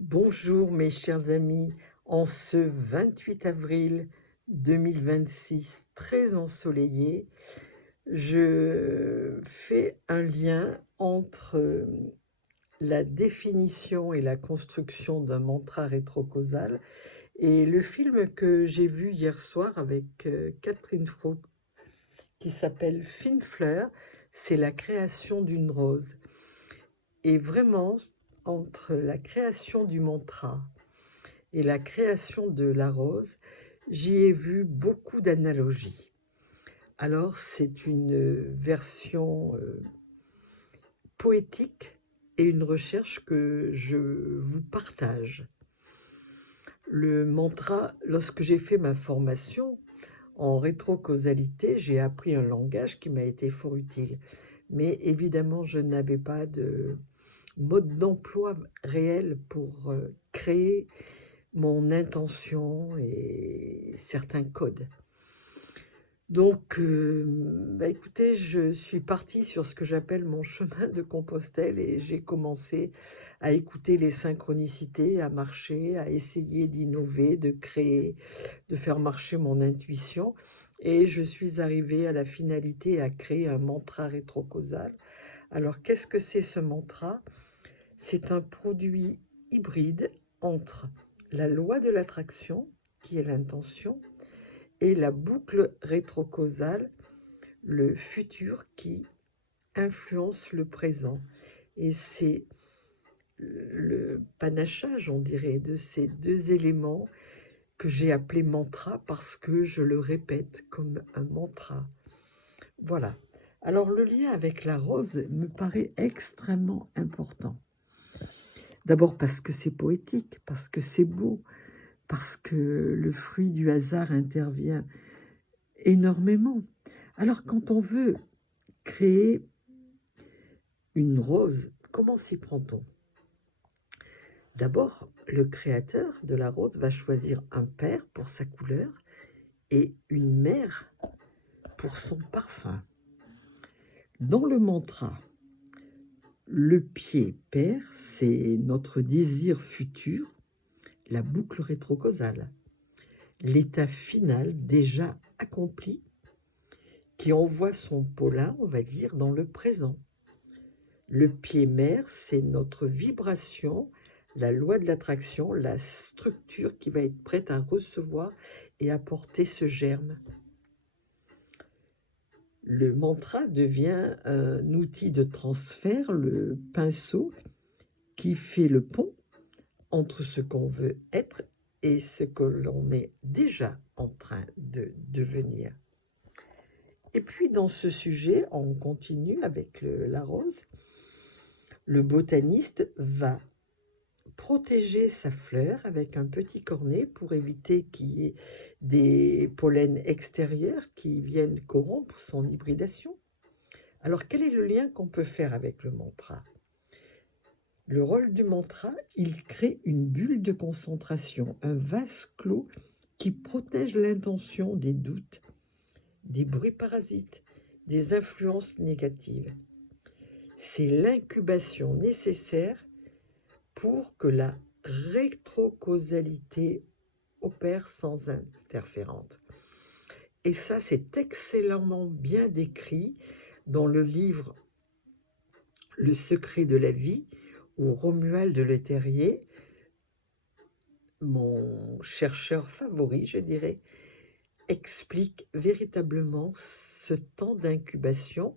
Bonjour mes chers amis, en ce 28 avril 2026, très ensoleillé, je fais un lien entre la définition et la construction d'un mantra rétrocausal et le film que j'ai vu hier soir avec Catherine Fro qui s'appelle Fine Fleur, c'est la création d'une rose. Et vraiment, entre la création du mantra et la création de la rose, j'y ai vu beaucoup d'analogies. Alors, c'est une version poétique et une recherche que je vous partage. Le mantra, lorsque j'ai fait ma formation en rétrocausalité, j'ai appris un langage qui m'a été fort utile. Mais évidemment, je n'avais pas de mode d'emploi réel pour créer mon intention et certains codes. Donc, écoutez, je suis partie sur ce que j'appelle mon chemin de Compostelle et j'ai commencé à écouter les synchronicités, à marcher, à essayer d'innover, de créer, de faire marcher mon intuition. Et je suis arrivée à la finalité, à créer un mantra rétrocausal. Alors, qu'est-ce que c'est ce mantra? C'est un produit hybride entre la loi de l'attraction, qui est l'intention, et la boucle rétrocausale, le futur qui influence le présent. Et c'est le panachage, on dirait, de ces deux éléments que j'ai appelé mantra parce que je le répète comme un mantra. Voilà. Alors le lien avec la rose me paraît extrêmement important. D'abord parce que c'est poétique, parce que c'est beau, parce que le fruit du hasard intervient énormément. Alors quand on veut créer une rose, comment s'y prend-on? D'abord, le créateur de la rose va choisir un père pour sa couleur et une mère pour son parfum. Dans le mantra, le pied père, c'est notre désir futur, la boucle rétrocausale, l'état final déjà accompli qui envoie son pollen, on va dire, dans le présent. Le pied mère, c'est notre vibration, la loi de l'attraction, la structure qui va être prête à recevoir et à porter ce germe. Le mantra devient un outil de transfert, le pinceau qui fait le pont entre ce qu'on veut être et ce que l'on est déjà en train de devenir. Et puis dans ce sujet, on continue avec la rose. Le botaniste va protéger sa fleur avec un petit cornet pour éviter qu'il y ait des pollens extérieurs qui viennent corrompre son hybridation. Alors quel est le lien qu'on peut faire avec le mantra? Le rôle du mantra, il crée une bulle de concentration, un vase clos qui protège l'intention des doutes, des bruits parasites, des influences négatives. C'est l'incubation nécessaire pour que la rétrocausalité opère sans interférente. Et ça, c'est excellemment bien décrit dans le livre Le secret de la vie, où Romuald Le Terrier, mon chercheur favori, je dirais, explique véritablement ce temps d'incubation.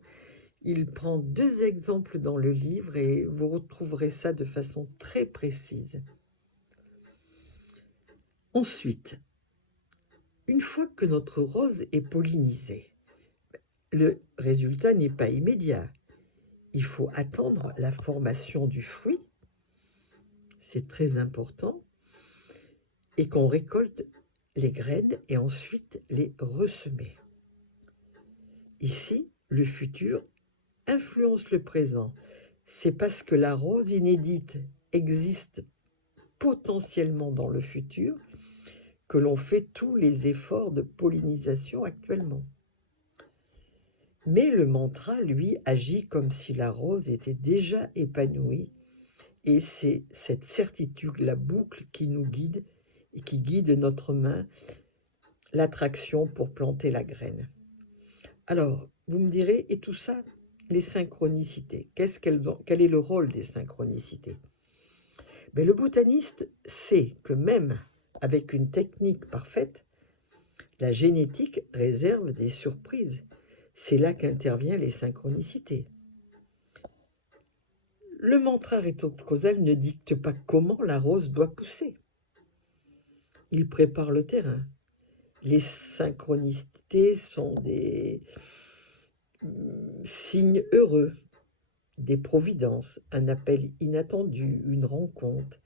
Il prend 2 exemples dans le livre et vous retrouverez ça de façon très précise. Ensuite, une fois que notre rose est pollinisée, le résultat n'est pas immédiat. Il faut attendre la formation du fruit, c'est très important, et qu'on récolte les graines et ensuite les ressemer. Ici, le futur influence le présent. C'est parce que la rose inédite existe potentiellement dans le futur que l'on fait tous les efforts de pollinisation actuellement. Mais le mantra, lui, agit comme si la rose était déjà épanouie Et c'est cette certitude, la boucle qui nous guide et qui guide notre main, l'attraction pour planter la graine. Alors, vous me direz, et tout ça, les synchronicités, quel est le rôle des synchronicités? Mais le botaniste sait que même avec une technique parfaite, la génétique réserve des surprises. C'est là qu'interviennent les synchronicités. Le mantra rétrocausal ne dicte pas comment la rose doit pousser. Il prépare le terrain. Les synchronicités sont des signes heureux, des providences, un appel inattendu, une rencontre,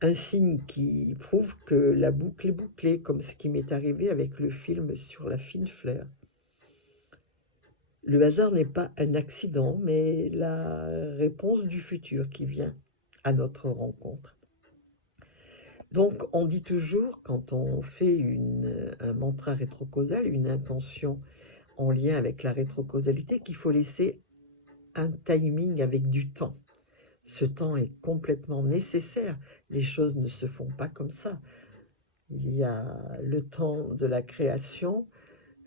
un signe qui prouve que la boucle est bouclée, comme ce qui m'est arrivé avec le film sur la fine fleur. Le hasard n'est pas un accident, mais la réponse du futur qui vient à notre rencontre. Donc, on dit toujours, quand on fait un mantra rétrocausal, une intention en lien avec la rétrocausalité, qu'il faut laisser un timing avec du temps. Ce temps est complètement nécessaire. Les choses ne se font pas comme ça. Il y a le temps de la création,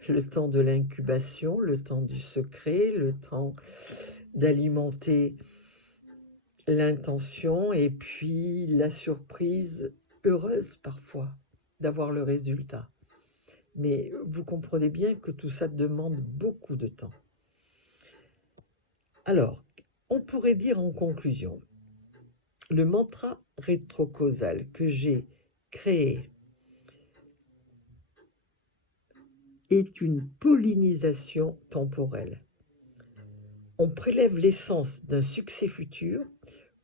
le temps de l'incubation, le temps du secret, le temps d'alimenter l'intention et puis la surprise heureuse parfois d'avoir le résultat. Mais vous comprenez bien que tout ça demande beaucoup de temps. Alors, on pourrait dire en conclusion, le mantra rétrocausal que j'ai créé est une pollinisation temporelle. On prélève l'essence d'un succès futur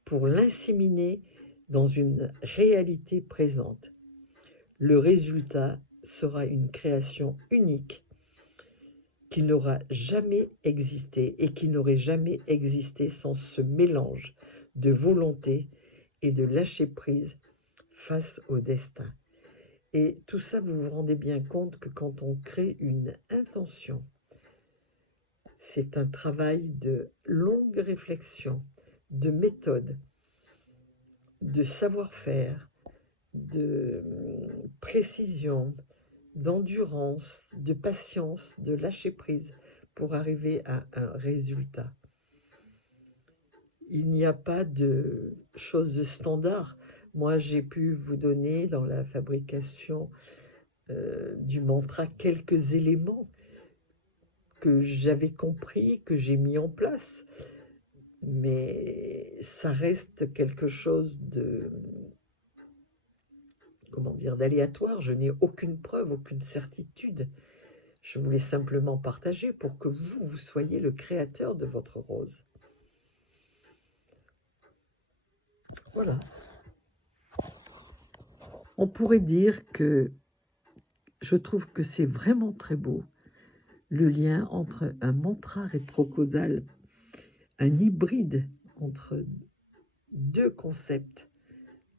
pour l'inséminer dans une réalité présente. Le résultat sera une création unique qui n'aura jamais existé et qui n'aurait jamais existé sans ce mélange de volonté et de lâcher-prise face au destin. Et tout ça, vous vous rendez bien compte que quand on crée une intention, c'est un travail de longue réflexion, de méthode, de savoir-faire, de précision, d'endurance, de patience, de lâcher-prise pour arriver à un résultat. Il n'y a pas de choses standard. Moi, j'ai pu vous donner dans la fabrication du mantra quelques éléments que j'avais compris, que j'ai mis en place, mais ça reste quelque chose de, d'aléatoire. Je n'ai aucune preuve, aucune certitude. Je voulais simplement partager pour que vous soyez le créateur de votre rose. Voilà. On pourrait dire que je trouve que c'est vraiment très beau, le lien entre un mantra rétrocausal, un hybride entre deux concepts,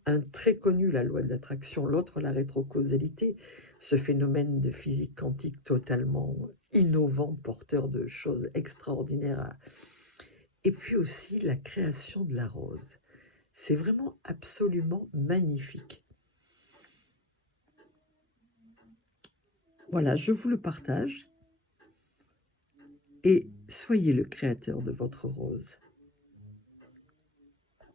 un très connu, la loi de l'attraction, l'autre, la rétrocausalité, ce phénomène de physique quantique totalement innovant, porteur de choses extraordinaires. Et puis aussi la création de la rose. C'est vraiment absolument magnifique. Voilà, je vous le partage. Et soyez le créateur de votre rose.